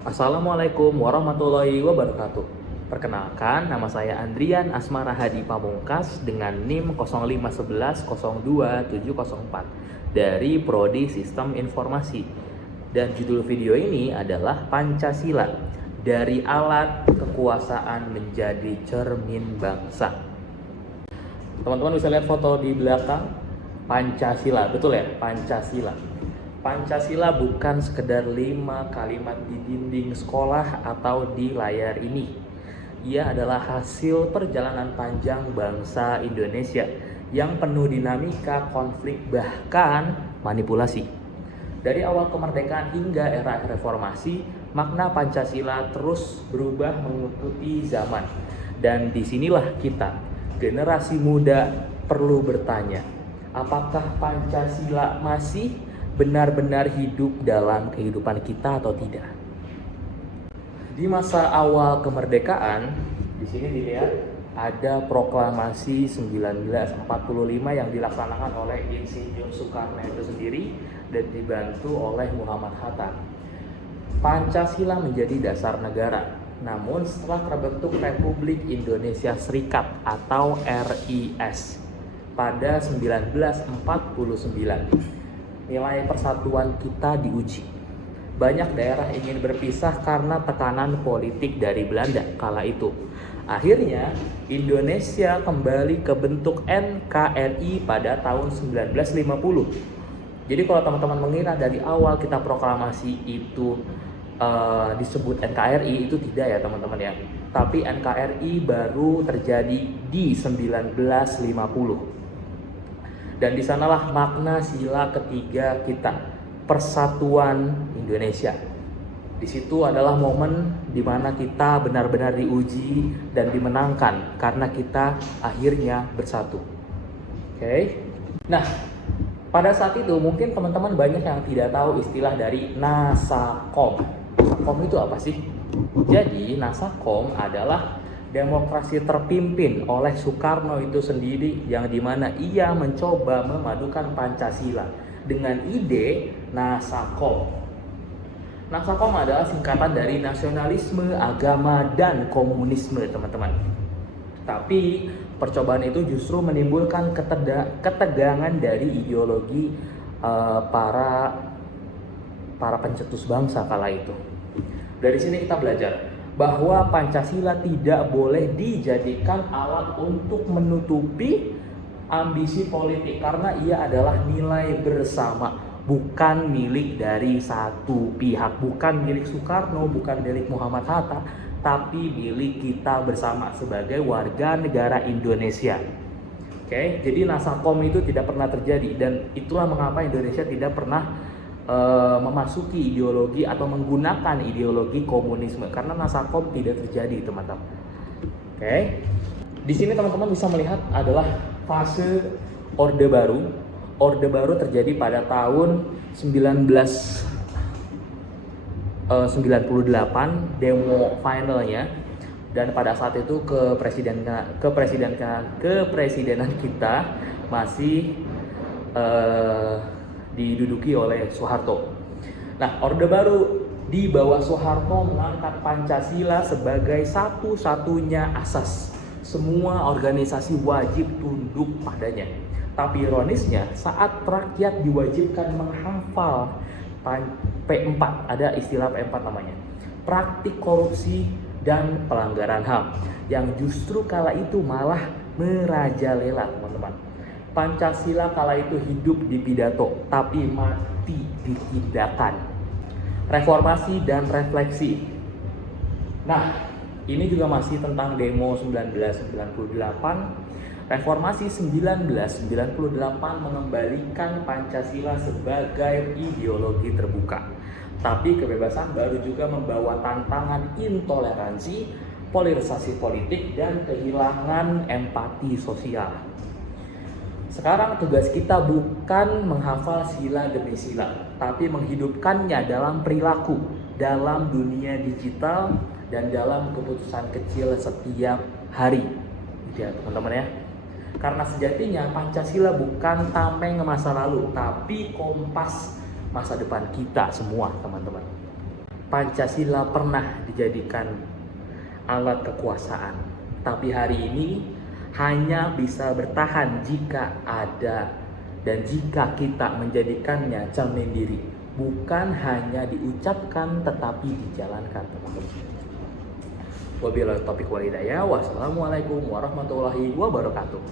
Assalamualaikum warahmatullahi wabarakatuh. Perkenalkan, nama saya Andrian Asmara Hadi Pamungkas dengan NIM 051102704 dari Prodi Sistem Informasi. Dan judul video ini adalah Pancasila, dari alat kekuasaan menjadi cermin bangsa. Teman-teman bisa lihat foto di belakang, Pancasila, betul ya? Pancasila. Pancasila bukan sekedar 5 kalimat di dinding sekolah atau di layar ini. Ia adalah hasil perjalanan panjang bangsa Indonesia yang penuh dinamika, konflik, bahkan manipulasi. Dari awal kemerdekaan hingga era reformasi, makna Pancasila terus berubah mengikuti zaman. Dan disinilah kita, generasi muda, perlu bertanya, apakah Pancasila masih benar-benar hidup dalam kehidupan kita atau tidak? Di masa awal kemerdekaan, di sini dilihat ada proklamasi 1945 yang dilaksanakan oleh Insinyur Soekarno itu sendiri dan dibantu oleh Muhammad Hatta. Pancasila menjadi dasar negara. Namun setelah terbentuk Republik Indonesia Serikat atau RIS pada 1949, nilai persatuan kita diuji. Banyak daerah ingin berpisah karena tekanan politik dari Belanda kala itu. Akhirnya, Indonesia kembali ke bentuk NKRI pada tahun 1950. Jadi kalau teman-teman mengira dari awal kita proklamasi itu disebut NKRI, itu tidak ya teman-teman ya. Tapi NKRI baru terjadi di 1950. Dan di sanalah makna sila ketiga kita, persatuan Indonesia. Di situ adalah momen di mana kita benar-benar diuji dan dimenangkan karena kita akhirnya bersatu. Oke. Nah, pada saat itu mungkin teman-teman banyak yang tidak tahu istilah dari Nasakom. Nasakom itu apa sih? Jadi, Nasakom adalah demokrasi terpimpin oleh Soekarno itu sendiri, yang dimana ia mencoba memadukan Pancasila dengan ide Nasakom. Nasakom adalah singkatan dari nasionalisme, agama, dan komunisme, teman-teman. Tapi percobaan itu justru menimbulkan ketegangan dari ideologi para pencetus bangsa kala itu. Dari sini kita belajar bahwa Pancasila tidak boleh dijadikan alat untuk menutupi ambisi politik, karena ia adalah nilai bersama, bukan milik dari satu pihak, bukan milik Soekarno, bukan milik Muhammad Hatta, tapi milik kita bersama sebagai warga negara Indonesia. Oke, jadi Nasakom itu tidak pernah terjadi, dan itulah mengapa Indonesia tidak pernah memasuki ideologi atau menggunakan ideologi komunisme, karena Nasakom tidak terjadi, teman-teman. Oke. Di sini teman-teman bisa melihat adalah fase Orde Baru. Orde Baru terjadi pada tahun 1998, demo finalnya, dan pada saat itu kepresidenan kita masih diduduki oleh Soeharto. Nah, Orde Baru di bawah Soeharto mengangkat Pancasila sebagai satu-satunya asas. Semua organisasi wajib tunduk padanya. Tapi ironisnya, saat rakyat diwajibkan menghafal P4, ada istilah P4 namanya, praktik korupsi dan pelanggaran HAM, yang justru kala itu malah merajalela, teman-teman. Pancasila kala itu hidup di pidato, tapi mati di tindakan. Reformasi dan refleksi. Nah, ini juga masih tentang demo 1998. Reformasi 1998 mengembalikan Pancasila sebagai ideologi terbuka. Tapi kebebasan baru juga membawa tantangan intoleransi, polarisasi politik, dan kehilangan empati sosial. Sekarang tugas kita bukan menghafal sila demi sila, tapi menghidupkannya dalam perilaku, dalam dunia digital, dan dalam keputusan kecil setiap hari. Gitu ya teman-teman ya. Karena sejatinya Pancasila bukan tameng masa lalu, tapi kompas masa depan kita semua, teman-teman. Pancasila pernah dijadikan alat kekuasaan, tapi hari ini hanya bisa bertahan jika ada dan jika kita menjadikannya cermin diri, bukan hanya diucapkan tetapi dijalankan, teman-teman. Wabillahi taufiq wal hidayah. Wassalamualaikum warahmatullahi wabarakatuh.